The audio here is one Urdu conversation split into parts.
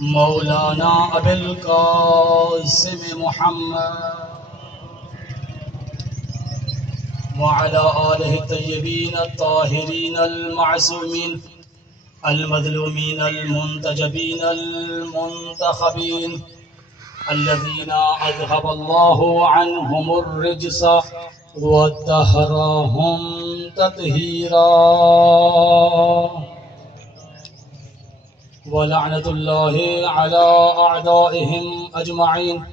مولانا ابی القاسم محمد وعلى آله الطيبين الطاهرين المعصومين المظلومين المنتجبين المنتخبين الذين أذهب الله عنهم الرجس وطهرهم تطهيرا ولعنة الله على أعدائهم أجمعين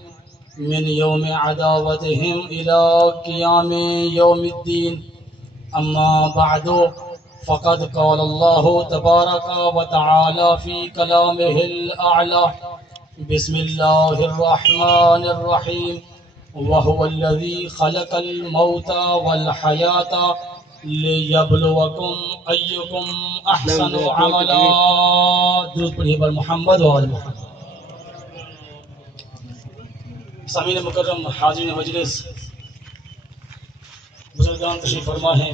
من يوم عداوتهم إلى قيام يوم الدين. أما بعد فقد قال الله تبارك وتعالى في كلامه الأعلى: بسم الله الرحمن الرحيم وهو الذي خلق الموت والحياة ليبلوكم أيكم أحسن عملا. درود پڑھیے بر محمد و آل محمد. سامعین مکرم، حاضرین مجلس، بزرگان تشریف فرما ہیں،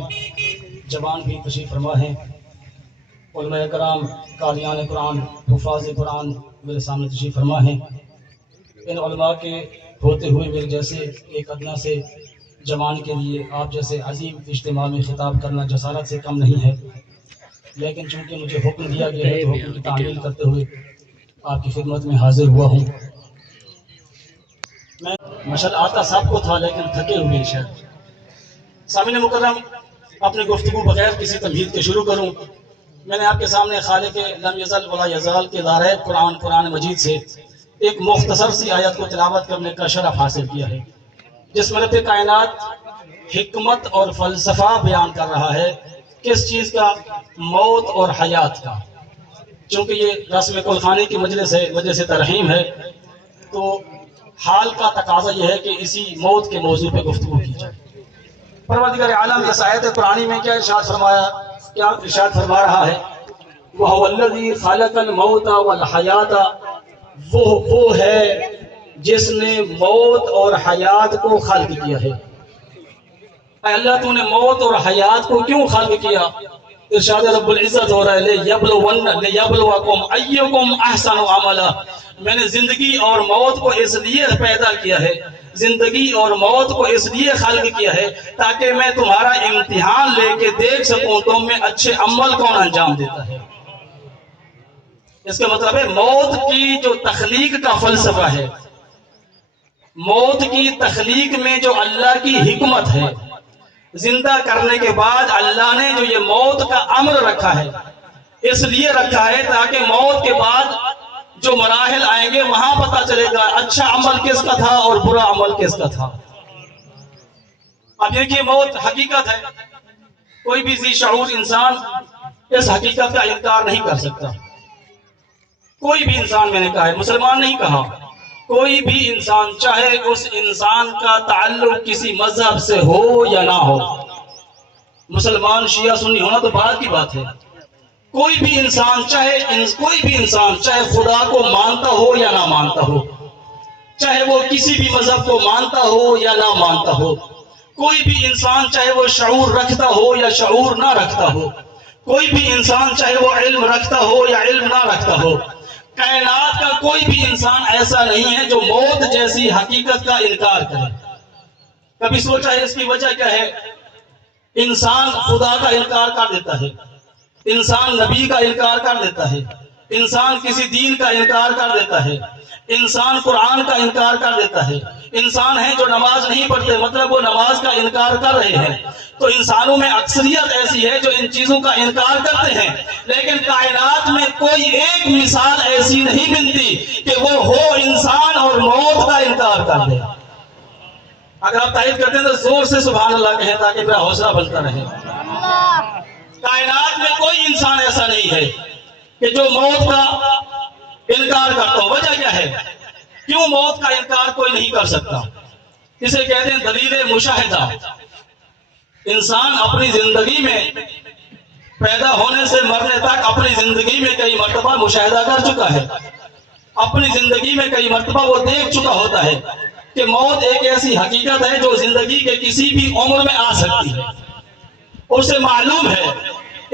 جوان بھی تشریف فرما ہیں، علماء کرام، قاریان قرآن، حفاظ قرآن میرے سامنے تشریف فرما ہیں. ان علماء کے ہوتے ہوئے میرے جیسے ایک ادنا سے جوان کے لیے آپ جیسے عظیم اجتماع میں خطاب کرنا جسارت سے کم نہیں ہے، لیکن چونکہ مجھے حکم دیا گیا ہے تو حکم کی تعمیل کرتے ہوئے آپ کی خدمت میں حاضر ہوا ہوں. میں مشل آتا سب کو تھا لیکن تھکے ہوئے شاید. سامعین مکرم، اپنی گفتگو بغیر کسی تمہید کے شروع کروں. میں نے آپ کے سامنے خالق لم یزل ولا یزال کے دارِ قرآن مجید سے ایک مختصر سی آیت کو تلاوت کرنے کا شرف حاصل کیا ہے، جس میں رب کائنات حکمت اور فلسفہ بیان کر رہا ہے. کس چیز کا؟ موت اور حیات کا. چونکہ یہ رسم کلخانی کی مجلس ہے، مجلس ترحیم ہے، تو حال کا تقاضا یہ ہے کہ اسی موت کے موضوع پہ گفتگو کی جائے. پروردگار عالم اس آیت قرآنی میں کیا ارشاد فرمایا، کیا ارشاد فرما رہا ہے؟ وَهُوَ الَّذِي خَلَقَ الْمَوْتَ وَالْحَيَاةَ، وہ ہے جس نے موت اور حیات کو خلق کیا ہے. اے اللہ، تو نے موت اور حیات کو کیوں خلق کیا؟ ارشاد رب العزت ہو رہا ہے لِيَبْلُوَكُمْ أَيُّكُمْ أَحْسَنُ عَمَلًا. میں نے زندگی اور موت کو اس لیے پیدا کیا ہے، زندگی اور موت کو اس لیے خلق کیا ہے تاکہ میں تمہارا امتحان لے کے دیکھ سکوں تم میں اچھے عمل کون انجام دیتا ہے. اس کا مطلب ہے موت کی جو تخلیق کا فلسفہ ہے، موت کی تخلیق میں جو اللہ کی حکمت ہے، زندہ کرنے کے بعد اللہ نے جو یہ موت کا امر رکھا ہے، اس لیے رکھا ہے تاکہ موت کے بعد جو مراحل آئیں گے وہاں پتہ چلے گا اچھا عمل کس کا تھا اور برا عمل کس کا تھا. اب یہ کہ موت حقیقت ہے، کوئی بھی ذی شعور انسان اس حقیقت کا انکار نہیں کر سکتا. کوئی بھی انسان، میں نے کہا ہے، مسلمان نہیں کہا، کوئی بھی انسان، چاہے اس انسان کا تعلق کسی مذہب سے ہو یا نہ ہو، مسلمان شیعہ سنی ہونا تو بعد کی بات ہے، کوئی بھی انسان چاہے خدا کو مانتا ہو یا نہ مانتا ہو، چاہے وہ کسی بھی مذہب کو مانتا ہو یا نہ مانتا ہو، کوئی بھی انسان چاہے وہ شعور رکھتا ہو یا شعور نہ رکھتا ہو، کوئی بھی انسان چاہے وہ علم رکھتا ہو یا علم نہ رکھتا ہو، کائنات کا کوئی بھی انسان ایسا نہیں ہے جو موت جیسی حقیقت کا انکار کرے. کبھی سوچا ہے اس کی وجہ کیا ہے؟ انسان خدا کا انکار کر دیتا ہے، انسان نبی کا انکار کر دیتا ہے، انسان کسی دین کا انکار کر دیتا ہے، انسان قرآن کا انکار کر دیتا ہے. انسان ہیں جو نماز نہیں پڑھتے، مطلب وہ نماز کا انکار کر رہے ہیں. تو انسانوں میں اکثریت ایسی ہے جو ان چیزوں کا انکار کرتے ہیں، لیکن کائنات میں کوئی ایک مثال ایسی نہیں ملتی کہ وہ ہو انسان اور موت کا انکار کر دے. اگر آپ تائید کرتے ہیں تو زور سے سبحان اللہ کہیں تاکہ میرا حوصلہ بنتا رہے. کائنات میں کوئی انسان ایسا نہیں ہے کہ جو موت کا انکار کرتا ہو. وجہ کیا ہے؟ کیوں موت کا انکار کوئی نہیں کر سکتا؟ اسے کہتے ہیں دلیل مشاہدہ. انسان اپنی زندگی میں پیدا ہونے سے مرنے تک اپنی زندگی میں کئی مرتبہ مشاہدہ کر چکا ہے، اپنی زندگی میں کئی مرتبہ وہ دیکھ چکا ہوتا ہے کہ موت ایک ایسی حقیقت ہے جو زندگی کے کسی بھی عمر میں آ سکتی ہے. اسے معلوم ہے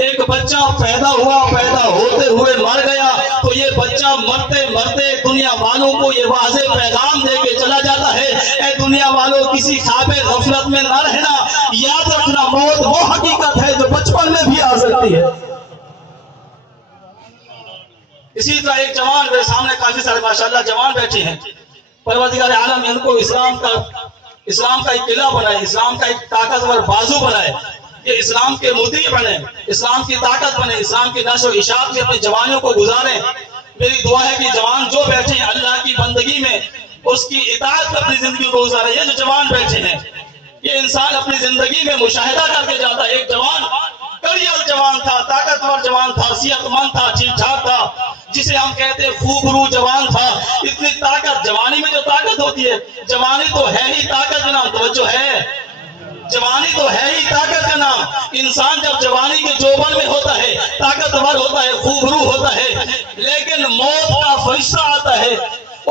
ایک بچہ پیدا ہوتے ہوئے مر گیا تو یہ بچہ مرتے مرتے دنیا والوں کو یہ واضح پیغام دے کے چلا جاتا ہے، اے دنیا والوں کسی خواب غفلت میں نہ رہنا، یاد رکھنا موت وہ حقیقت ہے جو بچپن میں بھی آ سکتی ہے۔ اسی طرح ایک جوان میرے سامنے کافی سارے ماشاءاللہ جوان بیٹھے ہیں، پروردگار عالم ان کو اسلام کا ایک قلعہ بنائے، اسلام کا ایک طاقتور بازو بنائے، کہ اسلام کے مدعی بنے، اسلام کی طاقت بنے، اسلام کی نشر و اشاعت میں اپنی جوانیوں کو گزاریں۔ میری دعا ہے کہ جوان جو بیٹھے ہیں اللہ کی بندگی میں اس کی اطاعت میں اپنی زندگی کو گزاریں۔ یہ جو جوان بیٹھے ہیں یہ انسان اپنی زندگی میں مشاہدہ کر کے جاتا ہے۔ ایک جوان کڑیل جوان تھا، طاقتور جوان تھا، صحت مند تھا، ٹھیک ٹھاک تھا، جسے ہم کہتے ہیں خوبرو جوان تھا۔ اتنی طاقت، جوانی میں جو طاقت ہوتی ہے، جوانی تو ہے ہی طاقت کا نام، توجہ ہے، جوانی تو ہے ہی طاقت کا نام۔ انسان جب جوانی کے جوبن میں ہوتا ہے، طاقتور ہوتا ہے، خوبرو ہوتا ہے، لیکن موت کا فرشتہ آتا ہے،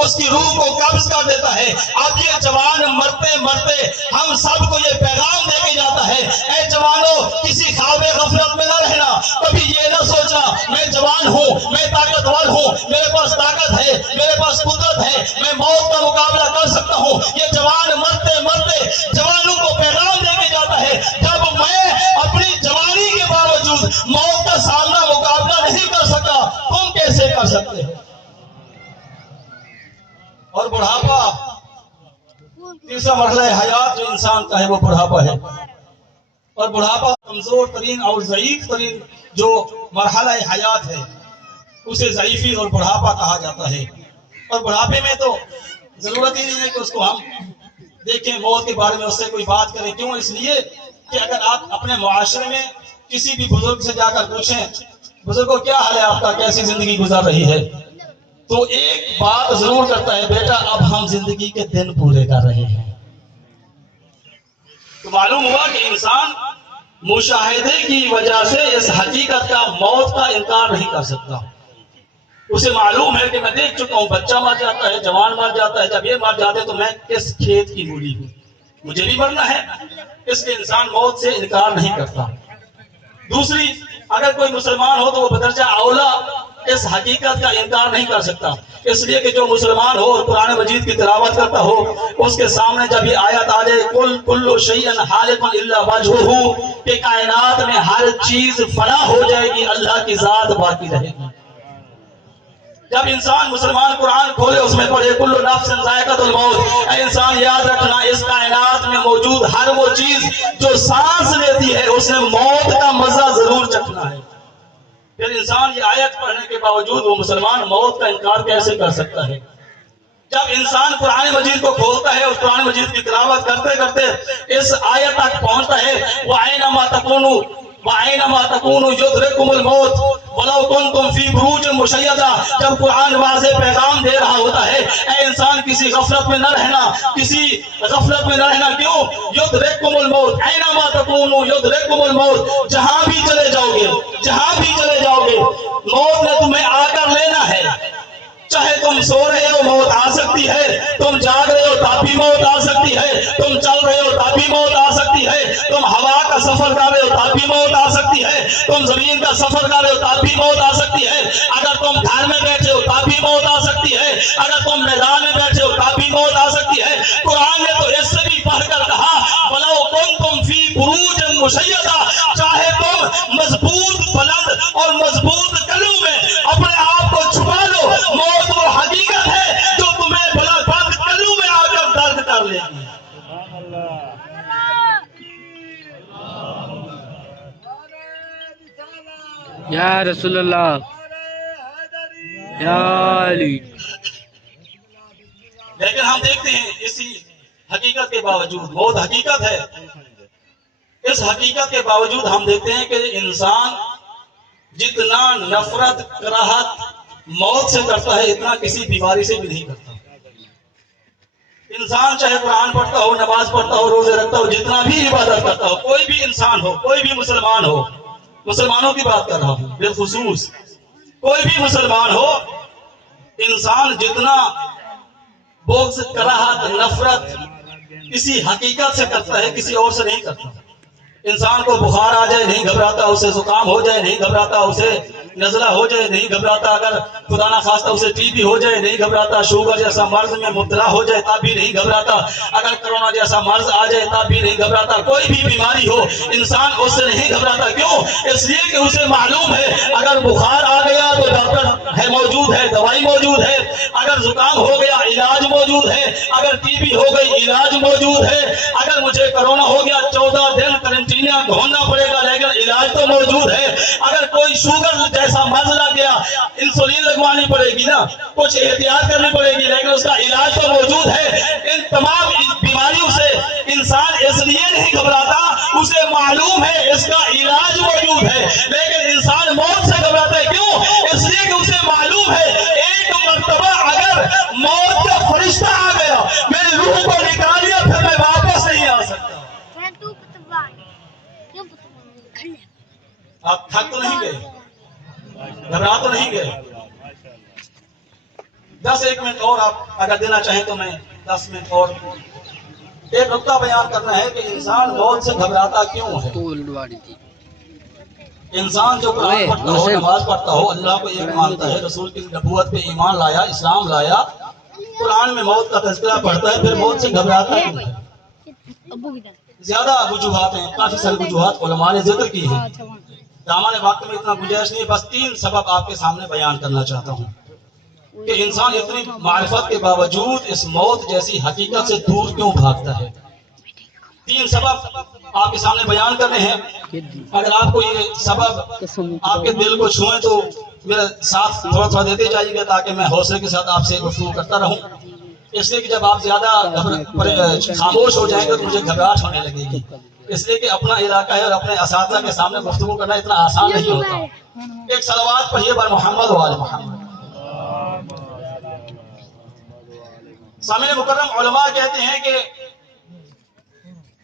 اس کی روح کو قبض کر دیتا ہے۔ اب یہ جوان مرتے مرتے ہم سب کو یہ پیغام دے کے جاتا ہے، اے جوانوں کسی خواب غفلت میں نہ رہنا، کبھی یہ نہ سوچنا میں جوان ہوں، میں طاقتور ہوں، میرے پاس طاقت ہے، میرے پاس قدرت ہے، میں موت کا مقابلہ کر سکتا ہوں۔ یہ جوان مرتے مرتے جوانوں کو پیغام دے کے جاتا ہے، جب میں اپنی جوانی کے باوجود موت کا سامنا مقابلہ نہیں کر سکا، تم کیسے کر سکتے ہو؟ اور بڑھاپا تیسرا مرحلہ حیات جو انسان کا ہے وہ بڑھاپا ہے، اور بڑھاپا کمزور ترین اور ضعیف ترین جو مرحلہ حیات ہے اسے ضعیفی اور بڑھاپا کہا جاتا ہے۔ اور بڑھاپے میں تو ضرورت ہی نہیں ہے کہ اس کو ہم دیکھیں، موت کے بارے میں اس سے کوئی بات کریں، کیوں؟ اس لیے کہ اگر آپ اپنے معاشرے میں کسی بھی بزرگ سے جا کر پوچھیں بزرگوں کیا حال ہے آپ کا، کیسی زندگی گزر رہی ہے، تو ایک بات ضرور کرتا ہے، بیٹا اب ہم زندگی کے دن پورے کر رہے ہیں۔ تو معلوم ہوا کہ انسان مشاہدے کی وجہ سے اس حقیقت کا، موت کا انکار نہیں کر سکتا۔ اسے معلوم ہے کہ میں دیکھ چکا ہوں بچہ مر جاتا ہے، جوان مر جاتا ہے، جب یہ مر جاتے تو میں کس کھیت کی مولی ہوں، مجھے بھی مرنا ہے، اس لیے انسان موت سے انکار نہیں کرتا۔ دوسری، اگر کوئی مسلمان ہو تو وہ بدرجہ اولا اس حقیقت کا انکار نہیں کر سکتا، اس لیے کہ جو مسلمان ہو اور قرآن مجید کی تلاوت کرتا ہو، اس کے سامنے جب یہ آیت آ جائے کل شیء ہالک الا وجہہ، کہ کائنات میں ہر چیز فنا ہو جائے گی، اللہ کی ذات باقی رہے گی۔ جب انسان مسلمان قرآن کھولے اس میں پڑھے کل نفس ذائقۃ الموت، اے انسان یاد رکھنا اس کائنات میں موجود ہر وہ چیز جو سانس لیتی ہے اس نے موت کا مزہ ضرور چکھنا ہے۔ پھر انسان یہ آیت پڑھنے کے باوجود وہ مسلمان موت کا انکار کیسے کر سکتا ہے؟ جب انسان قرآن مجید کو کھولتا ہے اور قرآن مجید کی تلاوت کرتے کرتے اس آیت تک پہنچتا ہے وَأَيْنَمَا تَكُونُوا وَأَيْنَمَا تَكُونُوا يُدْرِكْكُمُ الْمَوْتُ وَلَوْ كُنْتُمْ فِي بُرُوجٍ مُشَيَّدَةٍ، جب قرآن واضح پیغام دے رہا ہوتا ہے اے انسان کسی غفلت میں نہ رہنا، کسی غفلت میں نہ رہنا، کیوں؟ يُدْرِكْكُمُ الْمَوْتُ أَيْنَمَا تَكُونُوا يُدْرِكْكُمُ الْمَوْتُ، جہاں بھی چلے جاؤ گے، جہاں بھی چلے جاؤ گے موت نے تمہیں آ کر لینا ہے۔ چاہے تم سو رہے ہو موت آ سکتی ہے، تم جاگ رہے ہو تب بھی موت آ سکتی ہے، تم چل رہے ہو تب بھی موت آ سکتی ہے، تم ہوا کا سفر کر رہے ہو تب بھی موت آ سکتی ہے، تم زمین کا سفر کر رہے ہو تب بھی موت آ سکتی ہے، اگر تم گھر میں بیٹھے ہو تب بھی موت آ سکتی ہے، اگر تم میدان میں بیٹھے ہو تب بھی موت آ سکتی ہے۔ قرآن نے تو اس سے بھی پڑھ کر کہا وَلَوْ كُنْتُمْ فِي بُرُوجٍ مُشَيَّدَةٍ، چاہے تم مضبوط بلند اور مضبوط کلوں میں اپنے آپ کو چھپا لو، موت وہ حقیقت ہے جو تمہیں بلند کلوں میں آ کر درد کر لے گی۔ یا رسول اللہ، یا علی۔ لیکن ہم دیکھتے ہیں اسی حقیقت کے باوجود، موت حقیقت ہے، اس حقیقت کے باوجود ہم دیکھتے ہیں کہ انسان جتنا نفرت کراہت موت سے کرتا ہے اتنا کسی بیماری سے بھی نہیں کرتا۔ انسان چاہے قرآن پڑھتا ہو، نماز پڑھتا ہو، روزے رکھتا ہو، جتنا بھی عبادت کرتا ہو، کوئی بھی انسان ہو، کوئی بھی مسلمان ہو، مسلمانوں کی بات کر رہا ہوں بالخصوص، کوئی بھی مسلمان ہو، انسان جتنا بغض کراہت نفرت کسی حقیقت سے کرتا ہے کسی اور سے نہیں کرتا۔ انسان کو بخار آ جائے نہیں گھبراتا، اسے زکام ہو جائے نہیں گھبراتا، اسے نزلہ ہو جائے نہیں گھبراتا، اگر خدا نہ خواستہ اسے ٹی بی ہو جائے نہیں گھبراتا، شوگر جیسا مرض میں مبتلا ہو جائے تب بھی نہیں گھبراتا، اگر کرونا جیسا مرض آ جائے تب بھی نہیں گھبراتا، کوئی بھی بیماری ہو انسان اس سے نہیں گھبراتا۔ کیوں؟ اس لیے کہ اسے معلوم ہے اگر بخار آ گیا تو ڈاکٹر ہے موجود ہے، دوائی موجود ہے، اگر زکام ہو گیا علاج موجود ہے، اگر ٹی بی ہو گئی علاج موجود ہے، اگر مجھے کرونا ہو گیا 14 دن کرنٹینیا ڈھونڈنا پڑے گا لیکن علاج تو موجود ہے، اگر کوئی شوگر جیسا مرض لگ گیا انسولین لگوانی پڑے گی نا، کچھ احتیاط کرنی پڑے گی لیکن اس کا علاج تو موجود ہے۔ ان تمام بیماریوں سے انسان اس لیے نہیں گھبراتا، اسے معلوم ہے اس کا علاج موجود ہے، لیکن انسان موت سے گھبراتا ہے۔ کیوں؟ اس لیے کہ اسے معلوم ہے ایک مرتبہ اگر موت کا فرشتہ آ گیا میری روح کو نکال لیا پھر میں واپس نہیں آ سکتا۔ آپ تھک تو نہیں گئے، گھبرا تو نہیں گئے؟ 10-1 منٹ اور آپ اگر دینا چاہیں تو میں 10 منٹ اور ایک نقطہ بیان کرنا ہے کہ انسان موت سے گھبراتا کیوں ہے۔ انسان جو قرآن پڑھتا ہو، نماز پڑھتا ہو، اللہ کو ایک مانتا ہے، رسول کی نبوت پہ ایمان لایا، اسلام لایا، قرآن میں موت کا تذکرہ پڑھتا ہے، پھر موت سے گھبراتا کیوں ہے؟ زیادہ وجوہات ہیں، کافی ساری وجوہات علماء نے ذکر کی ہیں، دامن وقت میں اتنا گنجائش نہیں، بس 3 سبب آپ کے سامنے بیان کرنا چاہتا ہوں کہ انسان اتنی معرفت کے باوجود اس موت جیسی حقیقت سے دور کیوں بھاگتا ہے۔ 3 سبب آپ کے سامنے بیان کرنے ہیں، اگر آپ کو یہ سبب آپ کے دل کو چھوئیں تو میرے ساتھ تھوڑا تھوڑا دیتے جائیے گا تاکہ میں حوصلے کے ساتھ آپ سے گفتگو کرتا رہوں۔ اس لیے کہ جب آپ زیادہ خاموش ہو جائیں گے تو مجھے گھبراہٹ ہونے لگے گی، اس لیے کہ اپنا علاقہ ہے اور اپنے اساتذہ کے سامنے گفتگو کرنا اتنا آسان نہیں ہوتا۔ ایک صلوات پڑھیے بر محمد و آل محمد۔ سامعین مکرم، علماء کہتے ہیں کہ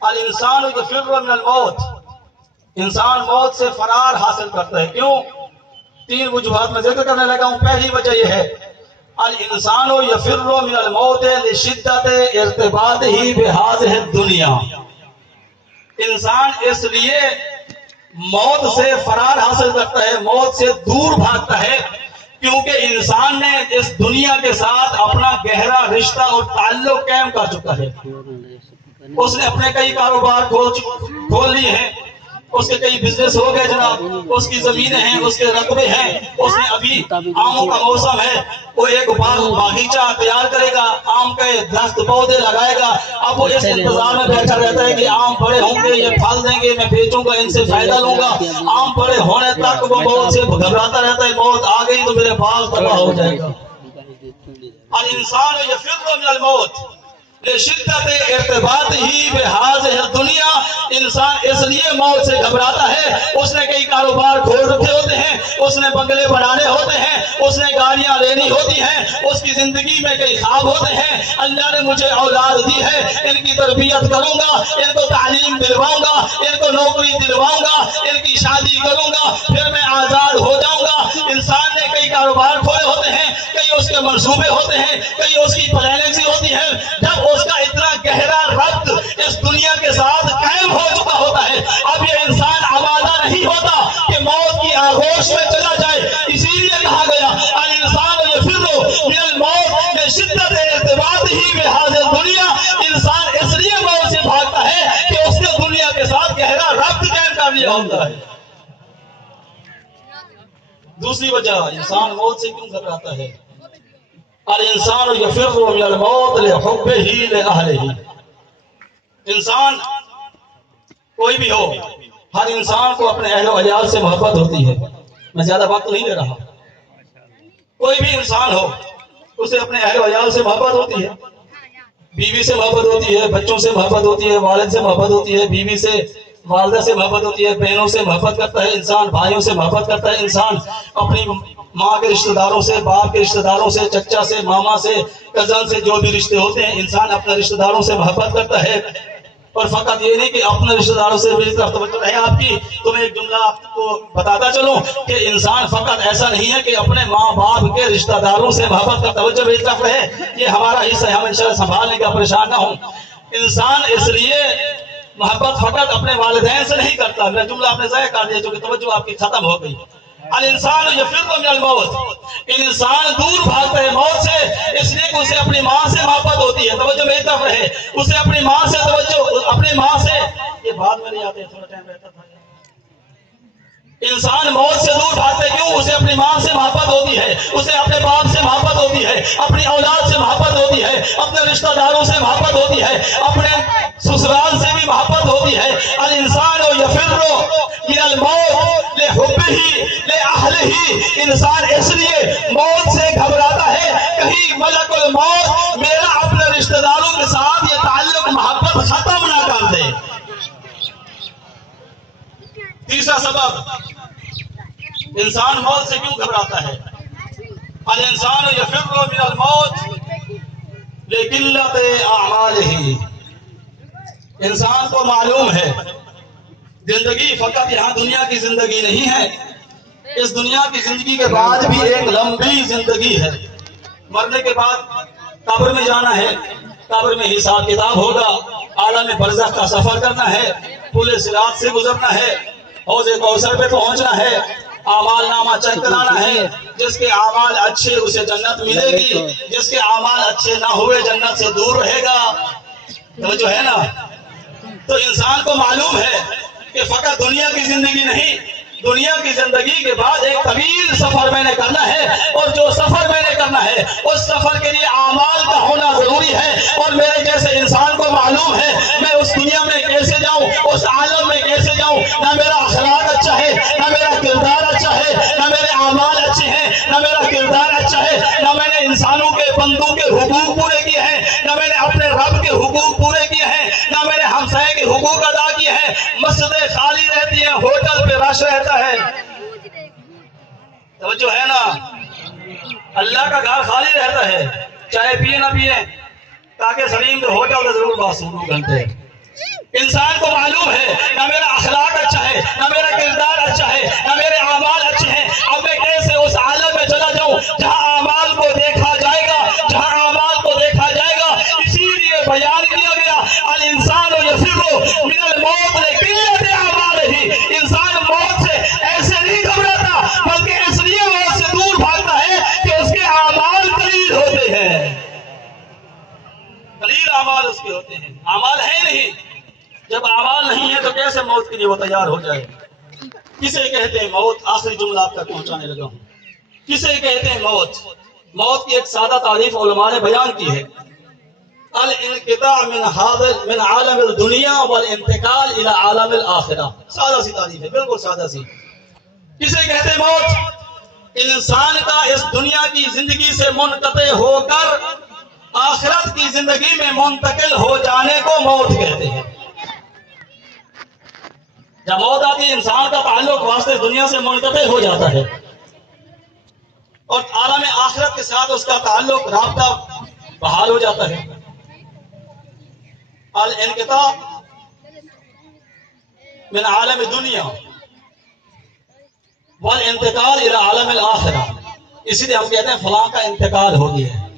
الانسان یفر من الموت، انسان موت سے فرار حاصل کرتا ہے۔ کیوں؟ 3 وجوہات میں ذکر کرنے لگا ہوں۔ پہلی وجہ یہ ہے الانسان یفر من الموت لشدت ارتباطہ بہذہ الدنیا، انسان اس لیے موت سے فرار حاصل کرتا ہے، موت سے دور بھاگتا ہے کیونکہ انسان نے اس دنیا کے ساتھ اپنا گہرا رشتہ اور تعلق قائم کر چکا ہے۔ اس نے اپنے کئی کاروبار کھول لیے ہیں، اس کے کئی بزنس ہو گئے جناب، اس کی زمینیں ہیں، اس کے رقبے ہیں، اس نے ابھی آموں کا موسم ہے، وہ ایک باغیچہ تیار کرے گا، آم کے درخت پودے لگائے گا، اب وہ اس انتظار میں بیٹھا رہتا ہے کہ آم بڑے ہوں گے، یہ پھل دیں گے، میں بیچوں گا، ان سے فائدہ لوں گا۔ آم بڑے ہونے تک وہ موت سے گھبراتا رہتا ہے، موت آ گئی تو میرے باغ تباہ ہو جائے گا۔ الانسان یفر من الموت لشدت ارتباطہ بہذہ الدنیا، انسان اس لیے موت سے گھبراتا ہے، اس نے کئی کاروبار کھول رکھے ہوتے ہیں، اس نے بنگلے بنانے ہوتے ہیں، اس نے گاڑیاں لینی ہوتی ہیں، اس کی زندگی میں کئی خواب ہوتے ہیں، اللہ نے مجھے اولاد دی ہے، ان کی تربیت کروں گا، ان کو تعلیم دلواؤں گا، ان کو نوکری دلواؤں گا، ان کی شادی کروں گا، پھر میں آزاد ہو جاؤں گا۔ انسان نے کئی کاروبار کھولے ہوتے ہیں، کئی اس کے منصوبے ہوتے ہیں، کئی اس کی پلاننگز ہوتی ہیں، جب اس کا اتنا گہرا ربط اس دنیا کے ساتھ قائم ہو چکا ہوتا ہے، اب یہ انسان آمادہ نہیں ہوتا کہ موت کی آغوش میں چلا جائے۔ اسی لیے کہا گیا الانسان یفر من الموت لشدت ارتباطہ بہذہ الدنیا، انسان اس لیے موت سے بھاگتا ہے کہ اس نے دنیا کے ساتھ گہرا ربط قائم کر لیا ہوتا ہے۔ دوسری وجہ انسان موت سے کیوں گھبراتا ہے، الانسان یفر من الموت لحبہ لأہلہ، انسان کوئی بھی ہو، ہر انسان کو اپنے اہل و عیال سے محبت ہوتی ہے۔ میں زیادہ وقت نہیں لے رہا، کوئی بھی انسان ہو اسے اپنے اہل و عیال سے محبت ہوتی ہے، بیوی سے محبت ہوتی ہے، بچوں سے محبت ہوتی ہے، والد سے محبت ہوتی ہے، بیوی سے والدہ سے محبت ہوتی ہے، بہنوں سے محبت کرتا ہے انسان، بھائیوں سے محبت کرتا ہے انسان، اپنی ماں کے رشتہ داروں سے، باپ کے رشتہ داروں سے، چچا سے، ماما سے، کزن سے، جو بھی رشتے ہوتے ہیں انسان اپنے رشتہ داروں سے محبت کرتا ہے۔ اور فقط یہ نہیں کہ اپنے رشتہ داروں سے میری طرف توجہ رہے آپ کی، تو میں ایک جملہ آپ کو بتاتا چلوں کہ انسان فقط ایسا نہیں ہے کہ اپنے ماں باپ کے رشتہ داروں سے محبت کا توجہ میری طرف رہے، یہ ہمارا حصہ ہے، ہم انشاءاللہ سنبھالنے کا پریشان نہ ہوں۔ انسان اس لیے محبت فقط اپنے والدین سے نہیں کرتا. میرا جملہ آپ نے ضائع کر دیا چونکہ توجہ آپ کی ختم ہو گئی. الانسان یفر من الموت، انسان دور بھاگتا ہے موت سے، اس لیے کہ اسے اپنی ماں سے محبت ہوتی ہے. توجہ میری طرف رہے، اسے اپنی ماں سے توجہ، اپنی ماں سے، یہ بات میں نہیں آتے تھوڑا ٹائم رہتا تھا. انسان موت سے دور بھاگتا ہے کیوں؟ اسے اپنی ماں سے محبت ہوتی ہے، اسے اپنے باپ سے محبت ہوتی ہے، اپنی اولاد سے محبت ہوتی ہے، اپنے رشتہ داروں سے محبت ہوتی ہے، اپنے سسرال سے بھی محبت ہوتی ہے. الانسان یفر من الموت لحبہ لأہلہ، انسان اس لیے موت سے گھبراتا ہے کہیں ملک الموت میرا اپنے رشتہ داروں کے ساتھ یہ تعلق محبت ختم نہ کر دے. تیسرا سبب انسان موت سے کیوں گھبراتا ہے؟ الانسان یفر من الموت لقلت اعمالہ، انسان کو معلوم ہے زندگی فقط یہاں دنیا کی زندگی نہیں ہے، اس دنیا کی زندگی کے بعد بھی ایک لمبی زندگی ہے. مرنے کے بعد قبر میں جانا ہے، قبر میں حساب کتاب ہوگا، عالم برزخ کا سفر کرنا ہے، پل صراط سے گزرنا ہے، حوض کوثر پہ پہنچنا ہے، اعمال نامہ چیک کرانا ہے. جس کے اعمال اچھے اسے جنت ملے گی، جس کے اعمال اچھے نہ ہوئے جنت سے دور رہے گا. توجہ ہے نا؟ تو انسان کو معلوم ہے کہ فقط دنیا کی زندگی نہیں، دنیا کی زندگی کے بعد ایک طویل سفر میں نے کرنا ہے، اور جو سفر میں نے کرنا ہے اس سفر کے لیے اعمال کا ہونا ضروری ہے. اور میرے جیسے انسان کو معلوم ہے میں اس دنیا میں کیسے جاؤں، اس عالم میں کیسے جاؤں. نہ میرا اخلاق اچھا ہے، نہ میرا کردار اچھا ہے، نہ میرے اعمال اچھے ہیں، نہ میرا کردار اچھا ہے، نہ میں نے انسانوں کے بندوں کے حقوق پورے کیے ہیں، نہ میں نے اپنے رب کے حقوق پورے کیے ہیں، نہ میں نے ہمسائے کے حقوق ادا کیے ہیں. مسجدیں خالی رہتی ہیں، ہوٹل پہ رش رہتا ہے. توجہ ہے نا؟ اللہ کا گھر خالی رہتا ہے، چاہے پیے نہ پیے تاکہ سلیم کے ہوٹل میں ضرور بات سنو گھنٹے. انسان کو معلوم ہے نہ میرا اخلاق اچھا ہے، نہ میرا کردار اچھا ہے، نہ میرے اعمال اچھے ہیں. اب میں کیسے اس عالم میں چلا جاؤں جہاں اعمال کو دیکھا جائے گا، جہاں اعمال کو دیکھا جائے گا. اسی لیے بیان کیا گیا الانسان یفر من الموت لقلت اعمالہ، انسان موت سے ایسے نہیں گھبراتا بلکہ اس لیے موت سے دور بھاگتا ہے کہ اس کے اعمال قلیل ہوتے ہیں. قلیل اعمال اس کے ہوتے ہیں، اعمال ہے نہیں. جب اعمال نہیں ہے تو کیسے موت کے لیے وہ تیار ہو جائے؟ کسے کہتے ہیں موت؟ آخری جملہ آپ تک پہنچانے لگا ہوں. کسے کہتے ہیں موت؟ موت کی ایک سادہ تعریف علماء نے بیان کی ہے، الانقطاع من عالم الدنیا والانتقال الى عالم الاخرہ. سادہ سی تعریف ہے، بالکل سادہ سی. کسے کہتے ہیں موت؟ انسان کا اس دنیا کی زندگی سے منقطع ہو کر آخرت کی زندگی میں منتقل ہو جانے کو موت کہتے ہیں. جب موت آتی ہے انسان کا تعلق واسطے دنیا سے منقطع ہو جاتا ہے اور عالم آخرت کے ساتھ اس کا تعلق رابطہ بحال ہو جاتا ہے. الانقطاع من عالم دنیا والانتقال الى عالم الاخرہ. اسی لیے ہم کہتے ہیں فلاں کا انتقال ہو گیا ہے.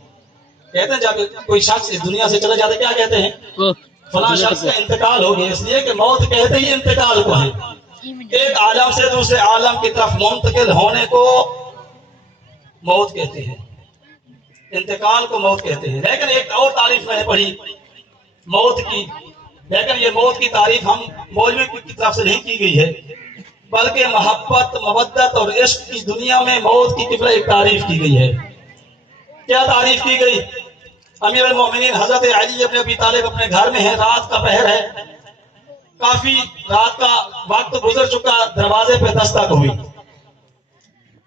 کہتے ہیں جب کوئی شخص اس دنیا سے چلا جاتا ہے کیا کہتے ہیں؟ فلاں شخص کا انتقال ہو گیا. اس لیے کہ موت کہتے ہی انتقال کو ہے، ایک عالم سے دوسرے عالم کی طرف منتقل ہونے کو موت کہتے ہیں، انتقال کو موت کہتے ہیں. لیکن ایک اور تعریف میں نے پڑھی موت کی، لیکن یہ موت کی تعریف ہم مولوی کی طرف سے نہیں کی گئی ہے بلکہ محبت، مودت اور عشق کی دنیا میں موت کی قبلہ ایک تعریف کی گئی ہے. کیا تعریف کی گئی؟ امیر المومنین حضرت علی ابن ابی طالب اپنے گھر میں ہیں، رات کا پہر ہے، کافی رات کا وقت گزر چکا، دروازے پہ دستک ہوئی.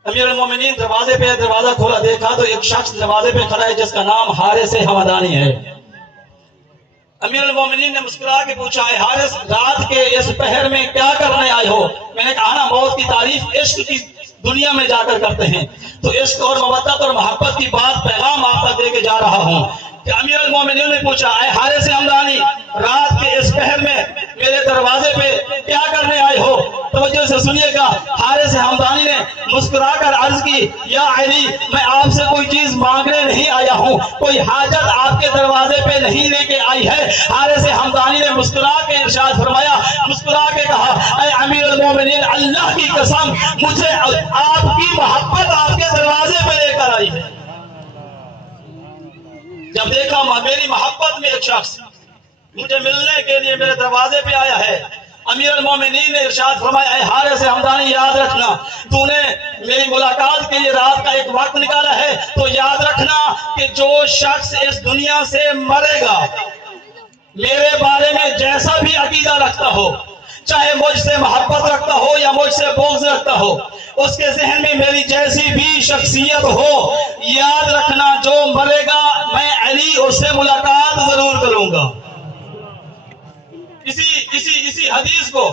امیر المومنین دروازے پہ دروازہ کھولا، دیکھا تو ایک شخص دروازے پہ کھڑا ہے جس کا نام حارث حمدانی ہے. امیر المومنین نے مسکرا کے پوچھا، اے حارث، رات کے اس پہر میں کیا کرنے آئے ہو؟ میں نے کہا نا موت کی تعریف عشق کی دنیا میں جا کر کرتے ہیں، تو عشق اور مودت اور محبت کی بات پیغام آپ تک دے کے جا رہا ہوں. کہ امیر المومنین نے پوچھا، اے حارث حمدانی، رات کے اس پہر میں میرے دروازے پہ کیا کرنے آئے ہو؟ تو توجہ سے سنیے گا. حارث حمدانی نے مسکرا کر عرض کی یا علی میں آپ سے کوئی چیز مانگنے نہیں آیا ہوں, کوئی حاجت آپ کے دروازے پہ نہیں لے کے آئی ہے. حارث حمدانی نے مسکرا کے ارشاد فرمایا, مسکرا کے کہا اے امیر المومنین اللہ کی قسم مجھے آپ کی محبت آپ کے دروازے پہ لے کر آئی ہے. جب دیکھا میری محبت میں ایک شخص مجھے ملنے کے لیے میرے دروازے پہ آیا ہے, امیر المومنین نے ارشاد فرمایا اے حارث حمدانی یاد رکھنا تو نے میری ملاقات کے لیے رات کا ایک وقت نکالا ہے, تو یاد رکھنا کہ جو شخص اس دنیا سے مرے گا میرے بارے میں جیسا بھی عقیدہ رکھتا ہو, چاہے مجھ سے محبت رکھتا ہو یا مجھ سے بغض رکھتا ہو, اس کے ذہن میں میری جیسی بھی شخصیت ہو, یاد رکھنا جو مرے گا میں علی اس سے ملاقات ضرور کروں گا. اسی حدیث کو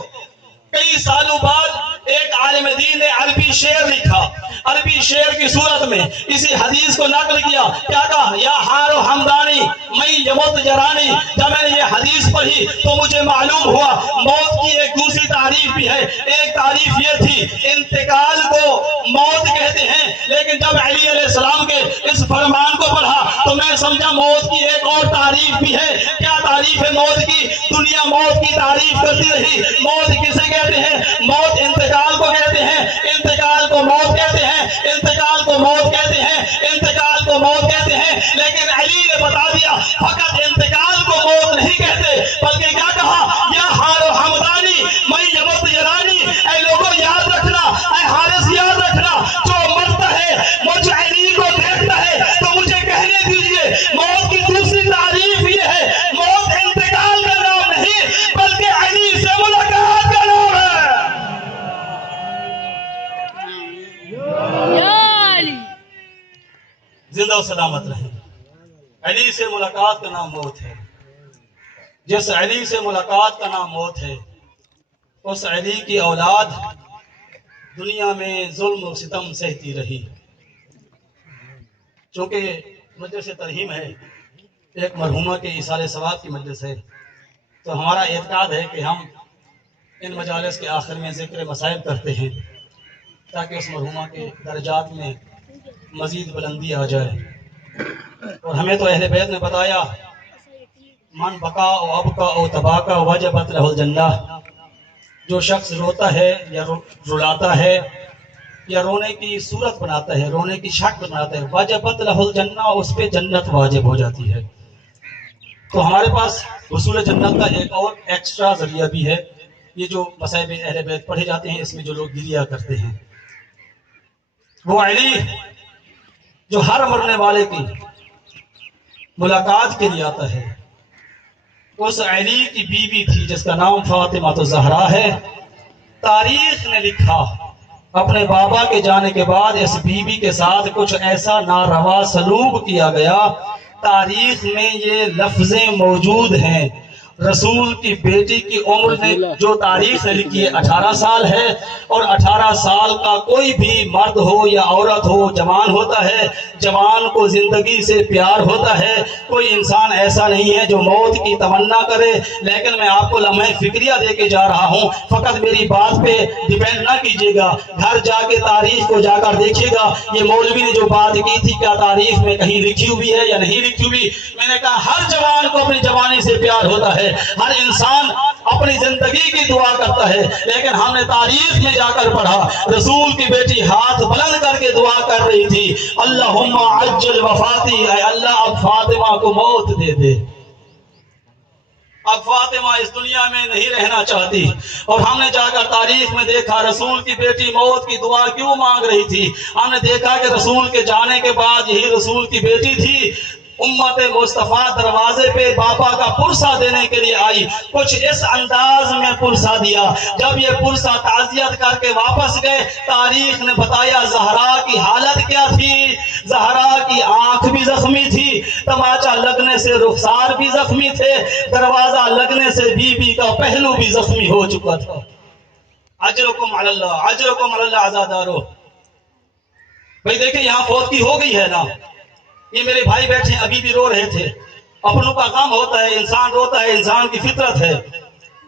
کئی سالوں بعد ایک عالم دین نے عربی شعر لکھا, عربی شعر کی صورت میں اسی حدیث کو نقل کیا. کیا کہا یا حارو حمدانی میں یموت جرانی. جب میں نے یہ حدیث پڑھی تو مجھے معلوم ہوا موت کی ایک دوسری تعریف بھی ہے. ایک تعریف یہ تھی انتقال کو موت کہتے ہیں, لیکن جب علی علیہ السلام کے اس فرمان کو پڑھا تو میں سمجھا موت کی ایک اور تعریف بھی ہے. کیا تعریف ہے موت کی؟ دنیا موت کی تعریف کرتی رہی. موت کسے کہتے ہیں؟ موت انتقال کو کہتے ہیں, انتقال کو موت کہتے ہیں, انتقال کو موت کہتے ہیں, انتقال کو موت کہتے ہیں. لیکن علی نے بتا دیا فقط انتقال کو موت نہیں کہتے, بلکہ کیا کہا یا حارو حمدانی میں یموت جرانی. اے لوگوں یاد رکھنا, اے حارث یاد رکھنا, جو مرتا ہے مجھ علی کو دیکھتا ہے تو مجھے کہنے دیجئے موت کی دوسری تعریف یہ ہے موت انتقال کا نام نہیں بلکہ علی سے ملاقات کا نام ہے. زندہ و سلامت رہے. علی سے ملاقات کا نام موت ہے. جس علی سے ملاقات کا نام موت ہے اس علی کی اولاد دنیا میں ظلم و ستم سہتی رہی. چونکہ مجلس ترحیم ہے, ایک مرحومہ کے ایصال ثواب کی مجلس ہے, تو ہمارا اعتقاد ہے کہ ہم ان مجالس کے آخر میں ذکر مصائب کرتے ہیں تاکہ اس مرحومہ کے درجات میں مزید بلندی آ جائے. اور ہمیں تو اہل بیت نے بتایا من بقا او ابقا او تباکا وجبت لہ الجنہ. جو شخص روتا ہے یا رلاتا ہے یا رونے کی صورت بناتا ہے, رونے کی شکل بناتا ہے, وجبت لہ الجنہ, اس پہ جنت واجب ہو جاتی ہے. تو ہمارے پاس حصول جنت کا ایک اور ایکسٹرا ذریعہ بھی ہے. یہ جو مصائب اہل بیت پڑھے جاتے ہیں اس میں جو لوگ گریہ کرتے ہیں, وہ علی جو ہر مرنے والے کی ملاقات کے لیے آتا ہے, اس علی کی بیوی تھی جس کا نام فاطمہ الزہرا ہے. تاریخ نے لکھا اپنے بابا کے جانے کے بعد اس بیوی کے ساتھ کچھ ایسا ناروا سلوک کیا گیا. تاریخ میں یہ لفظیں موجود ہیں. رسول کی بیٹی کی عمر نے جو تاریخ نے لکھی ہے 18 سال ہے, اور 18 سال کا کوئی بھی مرد ہو یا عورت ہو جوان ہوتا ہے, جوان کو زندگی سے پیار ہوتا ہے. کوئی انسان ایسا نہیں ہے جو موت کی تمنا کرے. لیکن میں آپ کو لمحہ فکریہ دے کے جا رہا ہوں, فقط میری بات پہ ڈیپینڈ نہ کیجیے گا, گھر جا کے تاریخ کو جا کر دیکھیے گا یہ مولوی نے جو بات کی تھی کیا تاریخ میں کہیں لکھی ہوئی ہے یا نہیں لکھی ہوئی. میں نے کہا ہر جوان کو اپنی جوانی سے پیار ہوتا ہے, ہر انسان اپنی زندگی کی دعا کرتا ہے, لیکن ہم نے تاریخ میں جا کر پڑھا رسول کی بیٹی ہاتھ بلند کر کے دعا کر رہی تھی اللہم عجل وفاتی, اے اللہ اب فاطمہ کو موت دے دے. اب فاطمہ اس دنیا میں نہیں رہنا چاہتی. اور ہم نے جا کر تاریخ میں دیکھا رسول کی بیٹی موت کی دعا کیوں مانگ رہی تھی. ہم نے دیکھا کہ رسول کے جانے کے بعد یہی رسول کی بیٹی تھی امت مصطفیٰ دروازے پہ بابا کا پرسہ دینے کے لیے آئی. کچھ اس انداز میں پرسہ دیا. جب یہ پرسہ تعزیت کر کے واپس گئے, تاریخ نے بتایا زہرا کی حالت کیا تھی. زہرا کی آنکھ بھی زخمی تھی, تماچا لگنے سے رخسار بھی زخمی تھے, دروازہ لگنے سے بی کا پہلو بھی زخمی ہو چکا تھا. اجرکم علی اللہ, اجرکم علی اللہ عزادارو. بھئی دیکھیں یہاں فوت کی ہو گئی ہے نا, یہ میرے بھائی بیٹھے ابھی بھی رو رہے تھے. اپنوں کا غم ہوتا ہے, انسان روتا ہے, انسان کی فطرت ہے.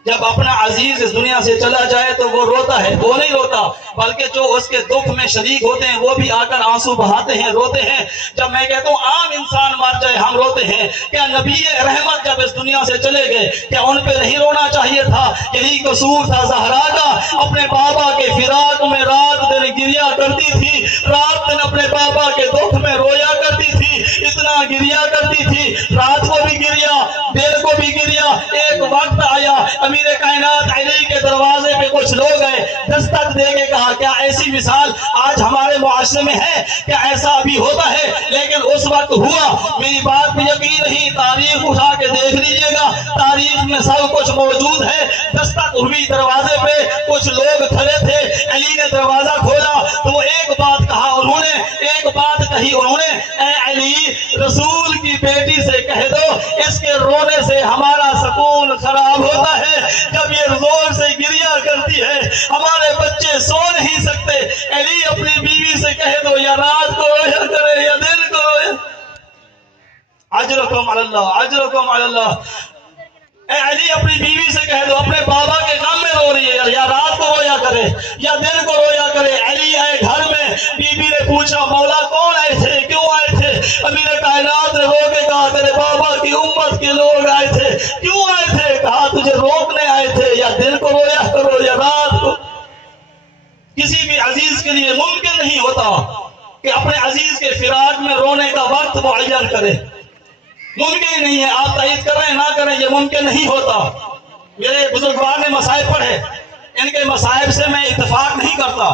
جب اپنا عزیز اس دنیا سے چلا جائے تو وہ روتا ہے، وہ نہیں روتا بلکہ جو اس کے دکھ میں شریک ہوتے ہیں وہ بھی آ کر آنسو بہاتے ہیں، روتے ہیں۔ جب میں کہتا ہوں عام انسان مر جائے ہم روتے ہیں، کیا نبی رحمت جب اس دنیا سے چلے گئے کیا ان پہ نہیں رونا چاہیے تھا؟ یہی قصور تھا زہرا کا، اپنے بابا کے فراق میں رات دن گریا کرتی تھی، رات دن اپنے بابا کے دکھ میں رویا کرتی تھی، اتنا گریا کرتی تھی، رات کو بھی گریا دن کو بھی گریا۔ ایک وقت آیا امیر کائنات علی کے دروازے پہ کچھ لوگ آئے، دستک دے کے کہا کیا ایسی مثال آج ہمارے معاشرے میں ہے؟ کیا ایسا ابھی ہوتا ہے؟ لیکن اس وقت ہوا، میری بات پہ یقین نہیں، تاریخ اٹھا کے دیکھ لیجئے گا، تاریخ میں سب کچھ موجود ہے۔ دستک ہوئی دروازے پہ، کچھ لوگ کھڑے تھے، علی نے دروازہ کھولا تو وہ ایک بات کہا انہوں نے، ایک بات کہی انہوں نے، اے علی رسول کی بیٹی سے کہہ دو اس کے رونے سے ہمارا سکون خراب ہوتا ہے، جب یہ زور سے گریا کرتی ہے ہمارے بچے سو نہیں سکتے۔ علی اپنی بیوی سے کہہ دو یا رات کو رویا کرے یا دن کو رویا۔ اجرکم علی اللہ، اجرکم علی اللہ۔ اے علی اپنی بیوی سے کہہ دو اپنے بابا کے غم میں رو رہی ہے یا رات کو رویا کرے یا دن کو رویا کرے۔ علی آئے گھر میں، بیوی نے پوچھا مولا کون آئے تھے، کیوں آئے تھے؟ امیر کائنات نے رو کے کہا تیرے بابا کی امت کے لوگ آئے تھے۔ کیوں آئے تھے؟ کہا تجھے روکنے آئے تھے، یا دن کو رویا کرو یا رات کو۔ کسی بھی عزیز کے لیے ممکن نہیں ہوتا کہ اپنے عزیز کے فراق میں رونے کا وقت معین کرے، ممکن ہی نہیں ہے۔ آپ تائید کریں نہ کریں یہ ممکن نہیں ہوتا۔ میرے بزرگوار نے مصائب پڑھے، ان کے مصائب سے میں اتفاق نہیں کرتا۔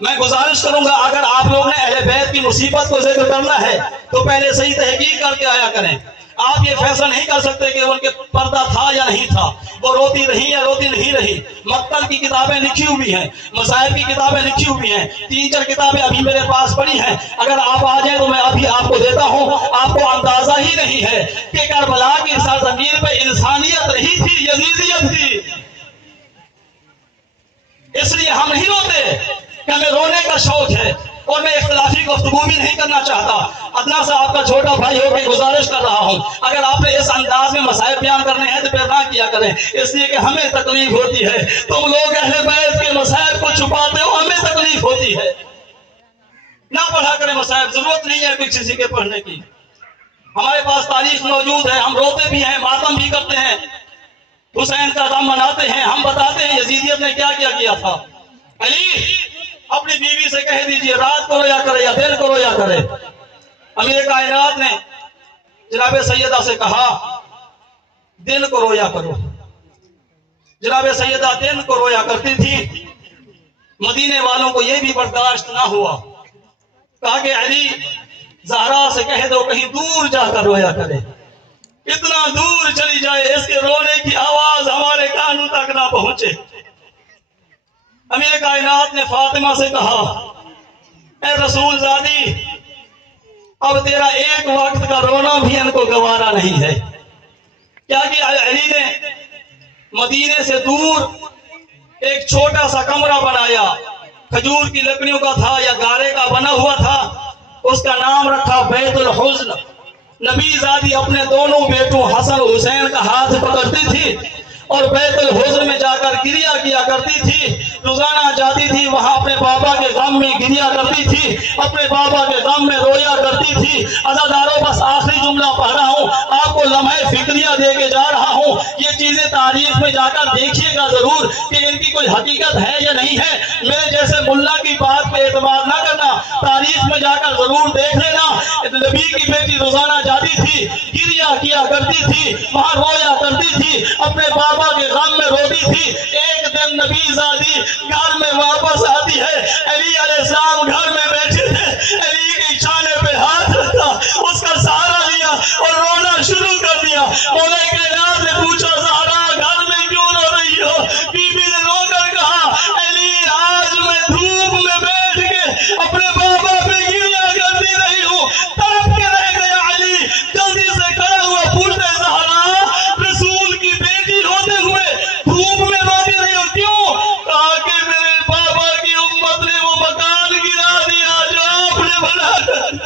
میں گزارش کروں گا اگر آپ لوگ نے اہل بیت کی مصیبت کو ذکر کرنا ہے تو پہلے صحیح تحقیق کر کے آیا کریں۔ آپ یہ فیصلہ نہیں کر سکتے کہ ان کے پردہ تھا یا نہیں تھا، وہ روتی رہی یا روتی نہیں رہی۔ مقتل کی کتابیں لکھی ہوئی ہیں، مصائب کی کتابیں لکھی ہوئی ہیں، 3-4 کتابیں ابھی میرے پاس پڑی ہیں، اگر آپ آ جائیں تو میں ابھی آپ کو دیتا ہوں۔ آپ کو اندازہ ہی نہیں ہے کہ کربلا کی سرزمین پہ انسانیت رہی تھی، یزیدیت تھی۔ اس لیے ہم نہیں روتے کہ ہمیں رونے کا شوق ہے، اور میں اختلافی گفتگو بھی نہیں کرنا چاہتا۔ ادنا صاحب کا چھوٹا بھائی ہو کے گزارش کر رہا ہوں، اگر آپ نے اس انداز میں مسائل بیان کرنے ہیں تو پھر نہ کیا کریں، اس لیے کہ ہمیں تکلیف ہوتی ہے۔ تم لوگ اہل بیت کے مسائل کو چھپاتے ہو، ہمیں تکلیف ہوتی ہے۔ نہ پڑھا کریں مسائل، ضرورت نہیں ہے کوئی کسی کے پڑھنے کی۔ ہمارے پاس تاریخ موجود ہے، ہم روتے بھی ہیں، ماتم بھی کرتے ہیں، حسین کا غم مناتے ہیں، ہم بتاتے ہیں یزیدیت نے کیا کیا تھا۔ علی اپنی بیوی سے کہہ دیجئے رات کو رویا کرے یا دن کو رویا کرے۔ امیر کائنات نے جناب سیدہ سے کہا دن کو رویا کرو۔ جناب سیدہ دن کو رویا کرتی تھی۔ مدینے والوں کو یہ بھی برداشت نہ ہوا، کہا کہ علی زہرا سے کہہ دو کہیں دور جا کر رویا کرے، اتنا دور چلی جائے اس کے رونے کی آواز ہمارے کانوں تک نہ پہنچے۔ امیر کائنات نے فاطمہ سے کہا اے رسول زادی اب تیرا ایک وقت کا رونا بھی ان کو گوارا نہیں ہے۔ کیا کہ علی نے مدینے سے دور ایک چھوٹا سا کمرہ بنایا، کھجور کی لکڑیوں کا تھا یا گارے کا بنا ہوا تھا، اس کا نام رکھا بیت الحزن۔ نبی زادی اپنے دونوں بیٹوں حسن حسین کا ہاتھ پکڑتی تھی اور بیت الحزن میں جا کر گریا کیا کرتی تھی۔ روزانہ جاتی تھی وہاں، اپنے بابا کے غم میں گریا کرتی تھی، اپنے بابا کے غم میں رویا کرتی تھی۔ عزاداروں بس آخری جملہ پڑھ رہا ہوں، آپ کو لمحے فکریہ دے کے جا رہا ہوں، یہ چیزیں تاریخ میں جا کر دیکھیے گا ضرور کہ ان کی کوئی حقیقت ہے یا نہیں ہے۔ میرے جیسے ملا کی بات پہ اعتماد نہ کرنا، تاریخ میں جا کر ضرور دیکھ لینا۔ نبی کی بیٹی روزانہ جاتی تھی، گریا کیا کرتی تھی، وہاں رویا کرتی تھی، اپنے بابا کے غم میں روتی تھی۔ ایک دن نبی زادی گھر میں واپس آتی ہے، علی علیہ السلام گھر میں بیٹھے تھے، علی کے شانے پہ ہاتھ رکھا، اس کا سہارا لیا اور رونا شروع کر دیا۔ مولا کائنات نے پوچھا زہرا گھر میں کیوں رو رہی ہو؟ بی بی نے رو کر کہا علی آج میں دھوپ میں بیٹھ کے اپنے بابا پہ گریا کرتی رہی ہوں، تڑپ کے رہ گیا۔ علی جلدی سے کھڑا ہوا، پوچھتے زہرا رسول کی بیٹی ہوتے ہوئے دھوپ میں روتی رہی ہو کیوں؟ کہا کہ میرے بابا کی امت نے وہ مکان گرا دیا جو آپ نے بنا کر